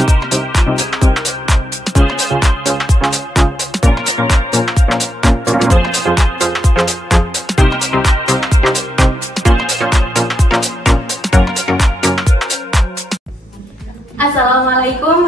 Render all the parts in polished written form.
Assalamualaikum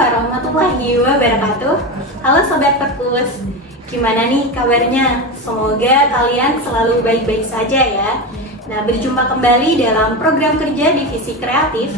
warahmatullahi wabarakatuh. Halo Sobat Perpus, gimana nih kabarnya? Semoga kalian selalu baik-baik saja ya. Nah, berjumpa kembali dalam program kerja Divisi Kreatif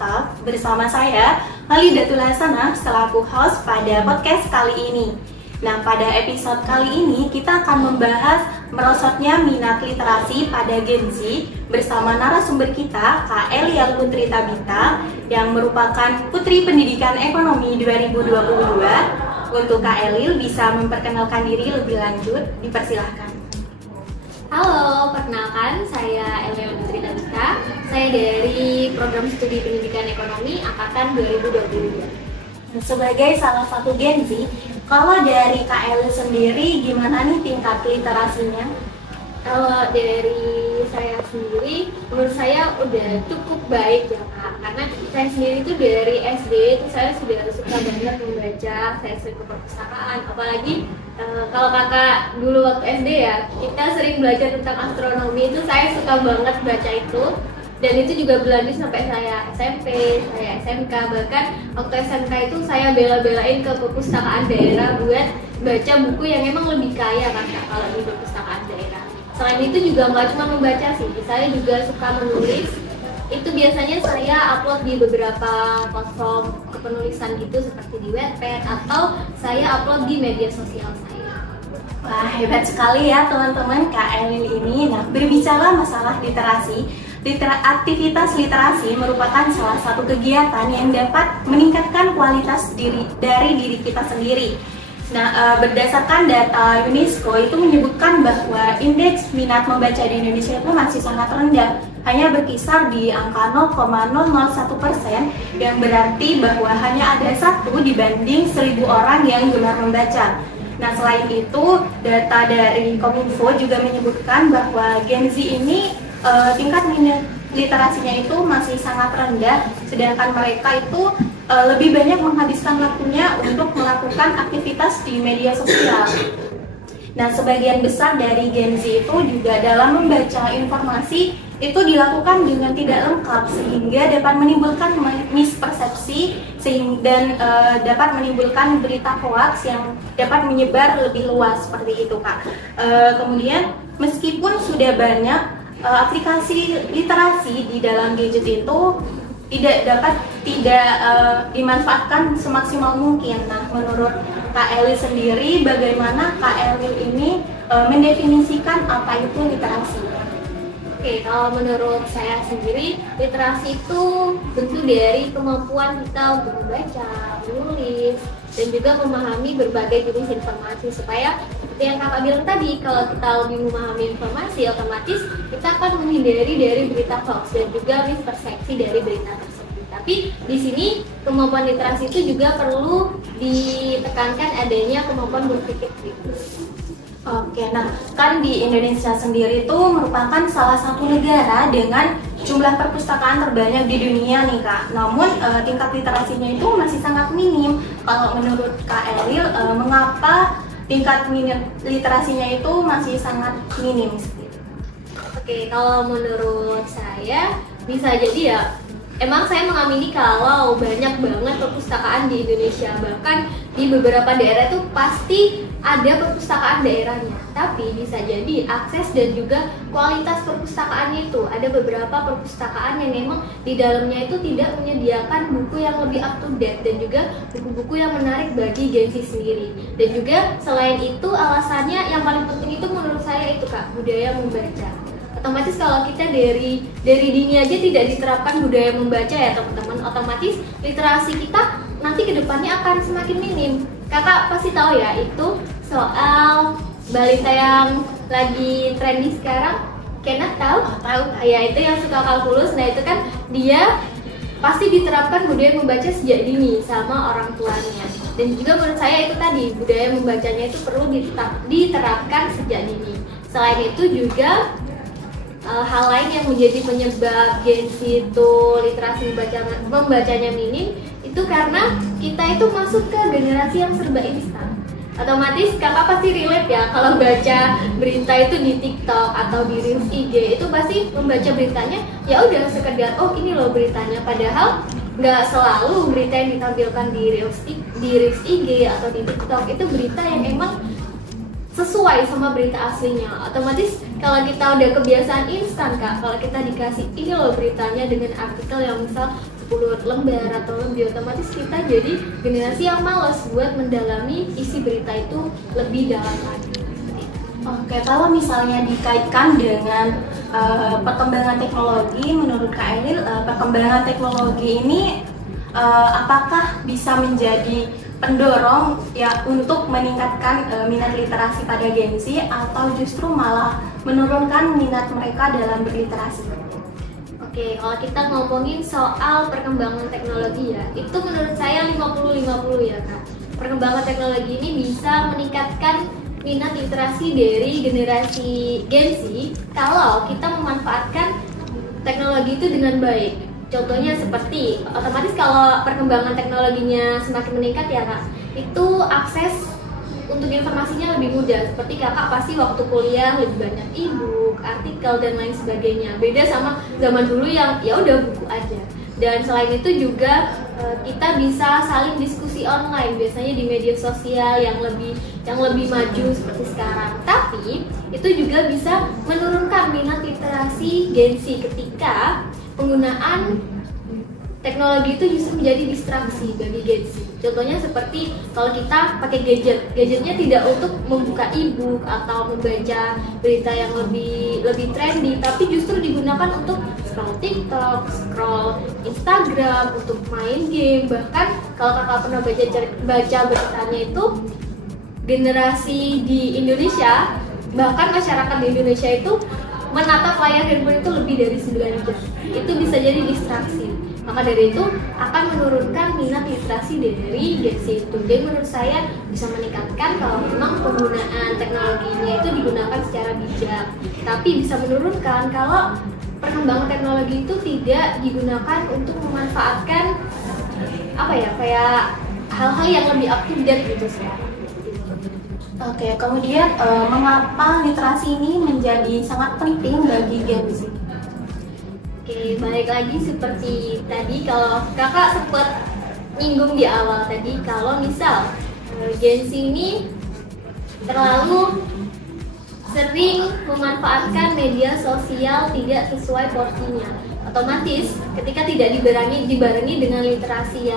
Talk bersama saya, Halidatul Hasanah, selaku host pada podcast kali ini. Nah, pada episode kali ini kita akan membahas merosotnya minat literasi pada Gen Z bersama narasumber kita, Kak Elial Putri Tabita, yang merupakan Putri Pendidikan Ekonomi 2022. Untuk Kak Elil bisa memperkenalkan diri lebih lanjut, dipersilahkan. Halo, perkenalkan saya Elial Putri Tabita. Saya dari Program Studi Pendidikan Ekonomi Angkatan 2022. Sebagai salah satu Gen Z, kalau dari Kak Elil sendiri gimana nih tingkat literasinya? Kalau dari saya sendiri, menurut saya udah cukup baik ya Kak. Karena saya sendiri tuh dari SD itu saya sudah suka banget membaca, saya sering ke perpustakaan. Apalagi kalau kakak dulu waktu SD ya, kita sering belajar tentang astronomi, itu saya suka banget baca itu. Dan itu juga berlanjut sampai saya SMP, saya SMK. Bahkan waktu SMK itu saya bela-belain ke perpustakaan daerah buat baca buku yang emang lebih kaya kan Kak, kalau di perpustakaan daerah. Selain itu juga nggak cuma membaca sih, saya juga suka menulis. Itu biasanya saya upload di beberapa platform kepenulisan gitu seperti di Wattpad, atau saya upload di media sosial saya. Wah, hebat sekali ya teman-teman Kak Elil ini. Nah, berbicara masalah literasi, aktivitas literasi merupakan salah satu kegiatan yang dapat meningkatkan kualitas dari diri kita sendiri. Nah, berdasarkan data UNESCO itu menyebutkan bahwa indeks minat membaca di Indonesia itu masih sangat rendah, hanya berkisar di angka 0,001%, yang berarti bahwa hanya ada 1 dibanding 1000 orang yang gemar membaca. Nah, selain itu, data dari Kominfo juga menyebutkan bahwa Gen Z ini tingkat minat literasinya itu masih sangat rendah, sedangkan mereka itu lebih banyak menghabiskan waktunya untuk melakukan aktivitas di media sosial. Nah, sebagian besar dari Gen Z itu juga dalam membaca informasi itu dilakukan dengan tidak lengkap, sehingga dapat menimbulkan mispersepsi dan dapat menimbulkan berita hoax yang dapat menyebar lebih luas seperti itu Kak. Kemudian meskipun sudah banyak aplikasi literasi di dalam gadget itu tidak dimanfaatkan semaksimal mungkin. Nah, menurut Kak Elil sendiri, bagaimana Kak Elil ini mendefinisikan apa itu literasi? Oke, kalau menurut saya sendiri, literasi itu bentuk dari kemampuan kita untuk membaca, menulis, dan juga memahami berbagai jenis informasi, supaya seperti yang kakak bilang tadi, kalau kita lebih memahami informasi, otomatis kita akan menghindari dari berita hoax dan juga mispersepsi dari berita tersebut. Tapi di sini kemampuan literasi itu juga perlu ditekankan adanya kemampuan berpikir kritis. Oke, nah kan di Indonesia sendiri itu merupakan salah satu negara dengan jumlah perpustakaan terbanyak di dunia nih Kak. Namun tingkat literasinya itu masih sangat minim. Kalau menurut Kak Elil, mengapa tingkat literasinya itu masih sangat minim? Oke, kalau menurut saya bisa jadi ya, emang saya mengamini kalau banyak banget perpustakaan di Indonesia, bahkan di beberapa daerah itu pasti ada perpustakaan daerahnya. Tapi bisa jadi akses dan juga kualitas perpustakaannya itu, ada beberapa perpustakaan yang memang di dalamnya itu tidak menyediakan buku yang lebih up to date dan juga buku-buku yang menarik bagi Gen Z sendiri. Dan juga selain itu, alasannya yang paling penting itu menurut saya itu Kak, budaya membaca. Otomatis kalau kita dari dini aja tidak diterapkan budaya membaca ya teman-teman, otomatis literasi kita nanti kedepannya akan semakin minim. Kakak pasti tahu ya itu soal balita yang lagi trendy sekarang. Kena tahu? Tahu. Ya, itu yang suka kalkulus. Nah, itu kan dia pasti diterapkan budaya membaca sejak dini sama orang tuanya. Dan juga menurut saya itu tadi, budaya membacanya itu perlu diterapkan sejak dini. Selain itu juga hal lain yang menjadi penyebab Gen Z itu literasi membacanya minim, Itu karena kita itu masuk ke generasi yang serba instan. Otomatis kakak pasti relate ya kalau baca berita itu di TikTok atau di Reels IG, itu pasti membaca beritanya ya udah sekedar oh ini loh beritanya, padahal nggak selalu berita yang ditampilkan di Reels IG atau di TikTok itu berita yang emang sesuai sama berita aslinya. Otomatis kalau kita udah kebiasaan instan kak, kalau kita dikasih ini loh beritanya dengan artikel yang misal 10 lembar atau lebih, otomatis kita jadi generasi yang malas buat mendalami isi berita itu lebih dalam lagi. Oke, kalau misalnya dikaitkan dengan perkembangan teknologi, menurut Kak Elil, perkembangan teknologi ini apakah bisa menjadi pendorong ya untuk meningkatkan minat literasi pada Gen Z, atau justru malah menurunkan minat mereka dalam berliterasi? Oke, kalau kita ngomongin soal perkembangan teknologi ya, itu menurut saya 50-50 ya kak. Perkembangan teknologi ini bisa meningkatkan minat literasi dari generasi Gen Z kalau kita memanfaatkan teknologi itu dengan baik. Contohnya seperti, otomatis kalau perkembangan teknologinya semakin meningkat ya kak, itu akses untuk informasinya lebih mudah. Seperti kakak pasti waktu kuliah lebih banyak e-book, artikel dan lain sebagainya. Beda sama zaman dulu yang ya udah buku aja. Dan selain itu juga kita bisa saling diskusi online, biasanya di media sosial yang lebih maju seperti sekarang. Tapi itu juga bisa menurunkan minat literasi Gen Z ketika penggunaan teknologi itu justru menjadi distraksi bagi Gen Z. Contohnya seperti kalau kita pakai gadgetnya tidak untuk membuka e-book atau membaca berita yang lebih trendy, tapi justru digunakan untuk scroll TikTok, scroll Instagram, untuk main game. Bahkan kalau kakak pernah baca beritanya itu, generasi di Indonesia, bahkan masyarakat di Indonesia itu menatap layar handphone itu lebih dari 9 jam. Itu bisa jadi distraksi. Maka dari itu akan menurunkan minat literasi dari Gen Z itu. Jadi menurut saya bisa meningkatkan kalau memang penggunaan teknologinya itu digunakan secara bijak. Tapi bisa menurunkan kalau perkembangan teknologi itu tidak digunakan untuk memanfaatkan kayak hal-hal yang lebih up to date gitu sekarang. Oke, kemudian mengapa literasi ini menjadi sangat penting bagi Gen Z? Oke, balik lagi seperti tadi, kalau kakak sempat nyinggung di awal tadi, kalau misal Gen Z ini terlalu sering memanfaatkan media sosial tidak sesuai porsinya, otomatis ketika tidak dibarengi dengan literasi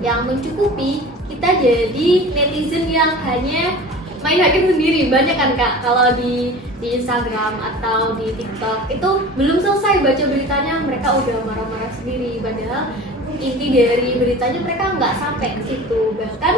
yang mencukupi, kita jadi netizen yang hanya main hakim sendiri. Banyak kan kak, kalau di Instagram atau di TikTok itu belum selesai baca beritanya mereka udah marah-marah sendiri, padahal inti dari beritanya mereka nggak sampai ke situ. Bahkan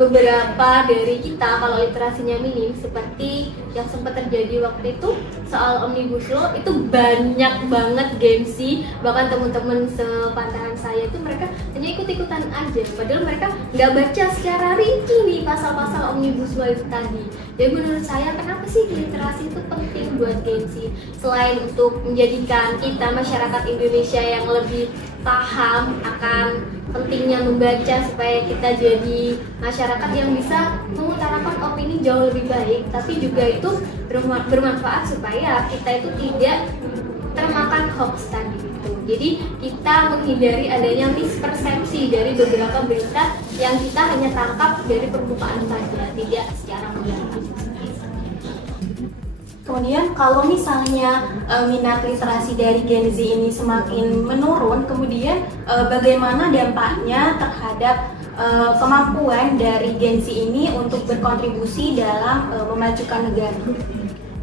beberapa dari kita kalau literasinya minim, seperti yang sempat terjadi waktu itu soal Omnibus Law, itu banyak banget Gen Z, bahkan teman-teman sepantaran saya itu mereka hanya ikut-ikutan aja, padahal mereka nggak baca secara rinci nih pasal-pasal Omnibus Law itu tadi. Jadi menurut saya kenapa sih literasi itu penting buat Gen Z? Selain untuk menjadikan kita masyarakat Indonesia yang lebih paham akan pentingnya membaca supaya kita jadi masyarakat yang bisa mengutarakan opini jauh lebih baik, tapi juga itu bermanfaat supaya kita itu tidak termakan hoax tadi itu. Jadi kita menghindari adanya mispersepsi dari beberapa berita yang kita hanya tangkap dari permukaan saja, tidak secara mendalam. Kemudian kalau misalnya minat literasi dari Gen Z ini semakin menurun, kemudian bagaimana dampaknya terhadap kemampuan dari Gen Z ini untuk berkontribusi dalam memajukan negara?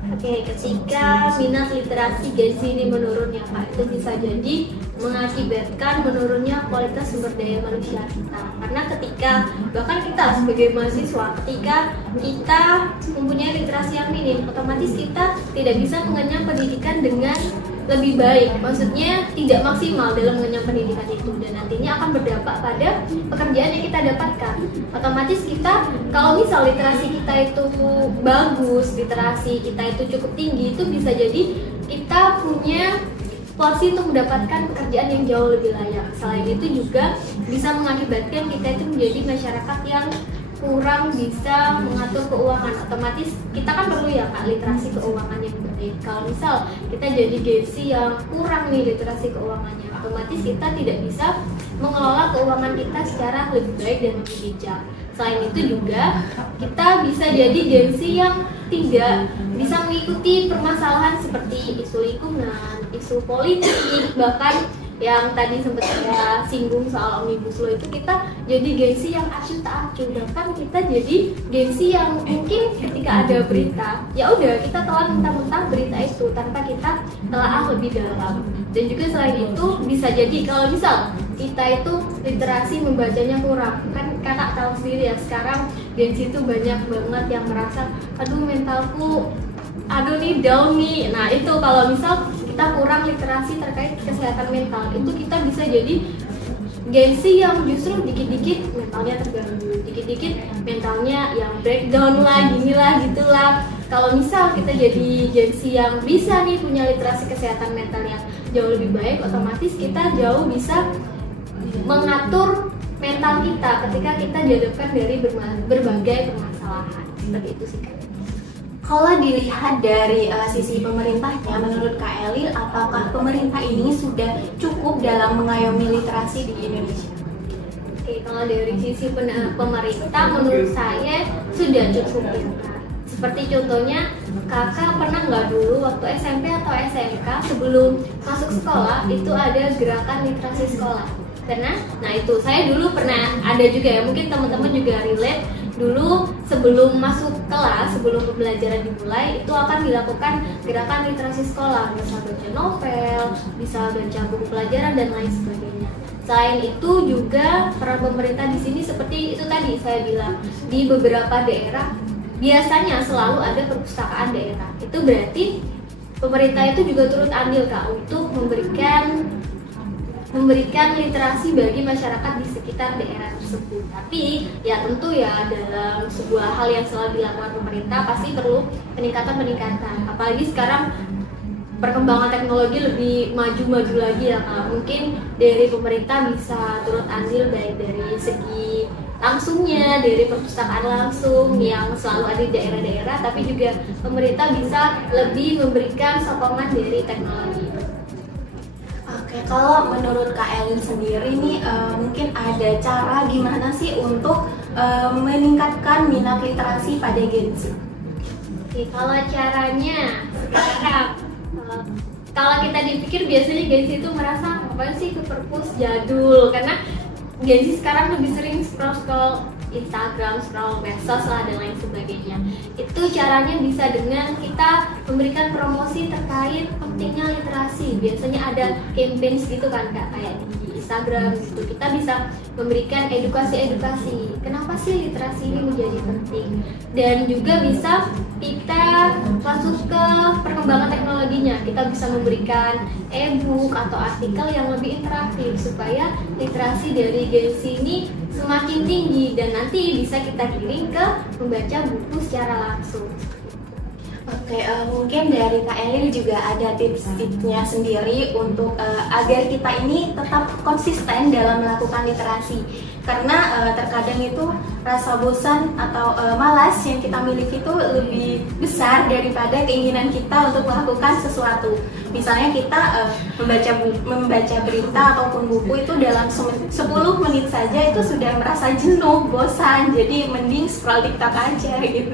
Oke, ketika minat literasi Gen Z ini menurun ya Pak, itu bisa jadi mengakibatkan menurunnya kualitas sumber daya manusia kita. Karena ketika, bahkan kita sebagai mahasiswa, ketika kita mempunyai literasi yang minim, otomatis kita tidak bisa mengenyam pendidikan dengan lebih baik. Maksudnya tidak maksimal dalam mengenyam pendidikan itu, dan nantinya akan berdampak pada pekerjaan yang kita dapatkan. Otomatis kita, kalau misal literasi kita itu bagus, literasi kita itu cukup tinggi, itu bisa jadi kita punya porsi untuk mendapatkan pekerjaan yang jauh lebih layak. Selain itu juga bisa mengakibatkan kita itu menjadi masyarakat yang kurang bisa mengatur keuangan. Otomatis kita kan perlu ya Kak literasi keuangan yang baik. Kalau misal kita jadi Gen-Z yang kurang nih literasi keuangannya, otomatis kita tidak bisa mengelola keuangan kita secara lebih baik dan lebih bijak. Selain itu juga kita bisa jadi Gen-Z yang tidak bisa mengikuti permasalahan seperti isu lingkungan, isu politik, bahkan yang tadi sempat saya singgung soal Omnibus Law itu kita jadi Gen-Z yang acuh tak acuh, bahkan kita jadi Gen-Z yang mungkin ketika ada berita ya udah kita telan mentah-mentah berita itu tanpa kita telaah lebih dalam. Dan juga selain itu bisa jadi kalau misal kita itu literasi membacanya kurang, kan kakak tahu sendiri ya sekarang Gen-Z itu banyak banget yang merasa aduh mentalku aduh nih down nih. Nah itu kalau misal kita kurang literasi terkait kesehatan mental, itu kita bisa jadi Gen-Z yang justru dikit-dikit mentalnya terganggu, dikit-dikit mentalnya yang breakdown lah, gini lah, gitulah. Kalau misal kita jadi Gen-Z yang bisa nih punya literasi kesehatan mental yang jauh lebih baik, otomatis kita jauh bisa mengatur mental kita ketika kita dihadapkan dari berbagai permasalahan. Seperti itu sih Kak. Kalau dilihat dari sisi pemerintahnya, menurut Kak Elil, apakah pemerintah ini sudah cukup dalam mengayomi literasi di Indonesia? Oke, kalau dari sisi pemerintah, menurut saya sudah cukup ya Kak. Seperti contohnya, kakak pernah nggak dulu waktu SMP atau SMK sebelum masuk sekolah itu ada gerakan literasi sekolah? Karena, nah itu saya dulu pernah ada juga ya, mungkin teman-teman juga relate. Dulu sebelum masuk kelas, sebelum pembelajaran dimulai, itu akan dilakukan gerakan literasi sekolah, bisa baca novel, bisa baca buku pelajaran dan lain sebagainya. Selain itu juga peran pemerintah di sini seperti itu tadi saya bilang, di beberapa daerah biasanya selalu ada perpustakaan daerah. Itu berarti pemerintah itu juga turut andil Kak untuk memberikan literasi bagi masyarakat di sekitar daerah tersebut. Tapi ya tentu ya dalam sebuah hal yang selalu dilakukan pemerintah pasti perlu peningkatan. Apalagi sekarang perkembangan teknologi lebih maju lagi ya Kak. Mungkin dari pemerintah bisa turut andil baik dari segi langsungnya, dari perpustakaan langsung yang selalu ada di daerah-daerah, tapi juga pemerintah bisa lebih memberikan sokongan dari teknologi. Oke, kalau menurut Kak Elin sendiri nih, mungkin ada cara gimana sih untuk meningkatkan minat literasi pada Gen-Z? Oke, kalau caranya sekarang, kalau kita dipikir biasanya Gen-Z itu merasa apa sih ke perpus jadul, karena Gen-Z sekarang lebih sering scroll Instagram, scroll medsos lah dan lain sebagainya. Itu caranya bisa dengan kita memberikan promosi terkait pentingnya literasi. Biasanya ada campaign gitu kan Kak, kayak di Instagram gitu. Kita bisa memberikan edukasi. Kenapa sih literasi ini menjadi penting? Dan juga bisa kita masuk ke perkembangan teknologinya. Kita bisa memberikan e-book atau artikel yang lebih interaktif supaya literasi dari Gen-Z ini semakin tinggi dan nanti bisa kita kirim ke membaca buku secara langsung. Oke, mungkin dari Kak Elin juga ada tips-tipsnya sendiri untuk agar kita ini tetap konsisten dalam melakukan literasi. Karena terkadang itu rasa bosan atau malas yang kita miliki itu lebih besar daripada keinginan kita untuk melakukan sesuatu. Misalnya kita membaca berita ataupun buku itu dalam 10 menit saja itu sudah merasa jenuh, bosan. Jadi mending scroll TikTok aja gitu.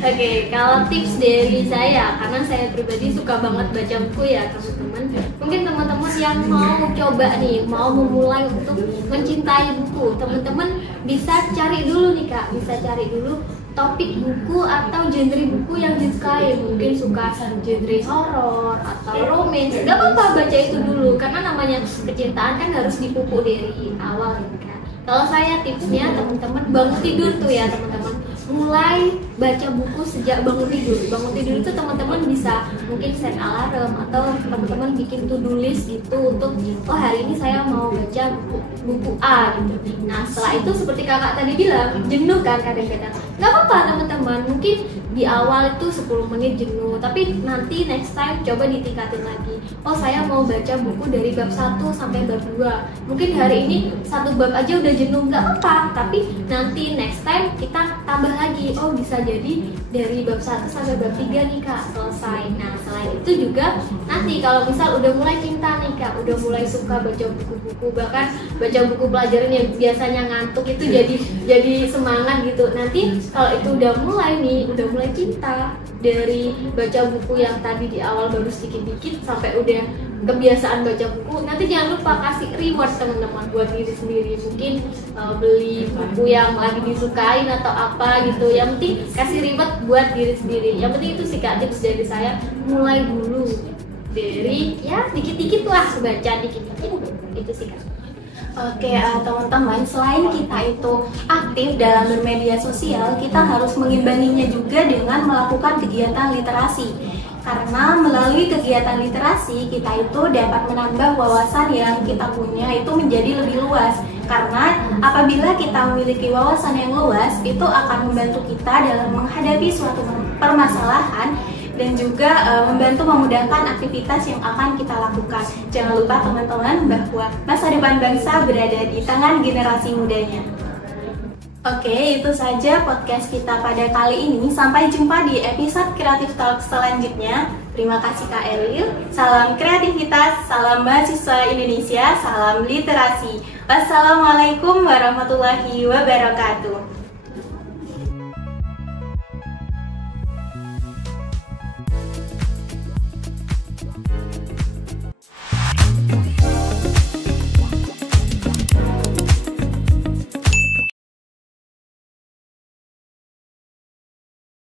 Oke, kalau tips dari saya, karena saya pribadi suka banget baca buku ya teman-teman. Mungkin teman-teman yang mau coba nih, mau memulai untuk mencintai buku, teman-teman bisa cari dulu nih Kak, bisa cari dulu topik buku atau genre buku yang disukai. Mungkin suka genre horor atau romance, gak apa-apa baca itu dulu, karena namanya kecintaan kan harus dipupuk dari awal ya Kak. Kalau saya tipsnya teman-teman bangun tidur tuh ya teman-teman, mulai baca buku sejak bangun tidur. Bangun tidur itu teman-teman bisa mungkin set alarm atau teman-teman bikin to-do list gitu untuk oh hari ini saya mau baca buku A gitu. Nah setelah itu seperti kakak tadi bilang jenuh kan kadang-kadang. Nggak apa-apa teman-teman, mungkin di awal itu 10 menit jenuh, tapi nanti next time coba ditingkatin lagi. Oh saya mau baca buku dari bab 1 sampai bab 2. Mungkin hari ini satu bab aja udah jenuh, nggak apa-apa, tapi nanti next time kita tambah lagi. Oh bisa jadi dari bab 1 sampai bab 3 nih kak selesai. Nah selain itu juga nanti kalau misal udah mulai cinta nih kak, udah mulai suka baca buku-buku, bahkan baca buku pelajaran yang biasanya ngantuk itu jadi semangat gitu. Nanti kalau itu udah mulai cinta dari baca buku yang tadi di awal baru sedikit-dikit sampai udah kebiasaan baca buku, nanti jangan lupa kasih reward teman-teman buat diri sendiri. Mungkin beli buku yang lagi disukain atau apa gitu, yang penting kasih reward buat diri sendiri. Yang penting itu sih kak tips dari saya, mulai dulu dari ya dikit-dikit lah, baca dikit-dikit itu sih kak. Oke, teman-teman, selain kita itu aktif dalam bermedia sosial, kita harus mengimbanginya juga dengan melakukan kegiatan literasi. Karena melalui kegiatan literasi, kita itu dapat menambah wawasan yang kita punya itu menjadi lebih luas. Karena apabila kita memiliki wawasan yang luas, itu akan membantu kita dalam menghadapi suatu permasalahan dan juga membantu memudahkan aktivitas yang akan kita lakukan. Jangan lupa teman-teman bahwa masa depan bangsa berada di tangan generasi mudanya. Oke, itu saja podcast kita pada kali ini. Sampai jumpa di episode Creative Talk selanjutnya. Terima kasih Kak Eril. Salam kreativitas, salam mahasiswa Indonesia, salam literasi. Wassalamualaikum warahmatullahi wabarakatuh.